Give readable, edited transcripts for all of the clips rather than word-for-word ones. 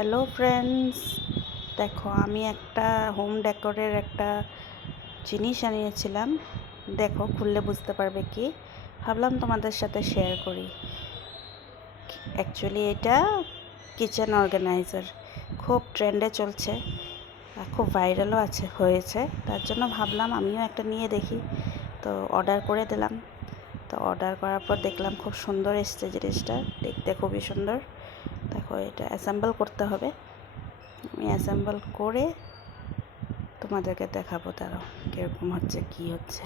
Hello friends, দেখো আমি একটা হোম ডেকোরের একটা জিনিস আনিয়েছিলাম। দেখো খুললে বুঝতে পারবে কি, ভাবলাম তোমাদের সাথে শেয়ার করি। অ্যাকচুয়ালি এটা কিচেন অর্গানাইজার, খুব ট্রেন্ডে চলছে আর খুব ভাইরালও হয়েছে। তার জন্য ভাবলাম আমিও একটা নিয়ে দেখি। তো অর্ডার করে দিলাম। তো অর্ডার করার পর দেখলাম খুব সুন্দর এসছে জিনিসটা, দেখতে খুবই সুন্দর। দেখো এটা অ্যাসেম্বল করতে হবে। আমি অ্যাসেম্বল করে তোমাদেরকে দেখাবো, তারাও কীরকম হচ্ছে কি হচ্ছে।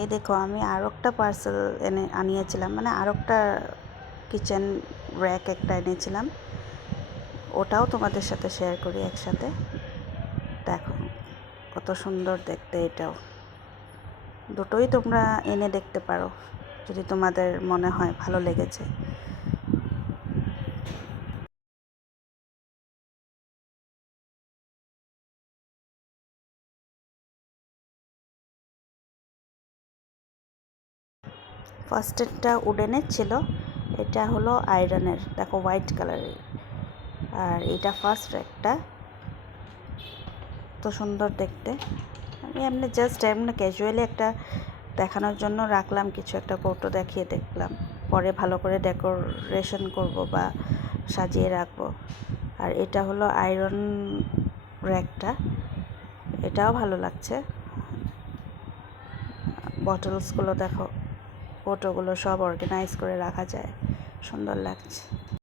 এই দেখো, আমি আরও একটা পার্সেল আনিয়েছিলাম, মানে আরও একটা কিচেন র্যাক একটা এনেছিলাম। ওটাও তোমাদের সাথে শেয়ার করি একসাথে। দেখো কত সুন্দর দেখতে, এটাও দুটোই তোমরা এনে দেখতে পারো যদি তোমাদের মনে হয় ভালো লেগেছে। ফার্স্টেরটা উডেনের ছিল, এটা হলো আয়রনের, দেখো হোয়াইট কালারের। আর এটা ফার্স্ট একটা, তো সুন্দর দেখতে। আমি এমনি ক্যাজুয়ালি একটা দেখানোর জন্য রাখলাম, কিছু একটা কৌটো দেখিয়ে দেখলাম, পরে ভালো করে ডেকোরেশন করব বা সাজিয়ে রাখবো। আর এটা হলো আয়রন র্যাকটা, এটাও ভালো লাগছে। বটলসগুলো দেখো, কৌটোগুলো সব অর্গানাইজ করে রাখা যায়, সুন্দর লাগছে।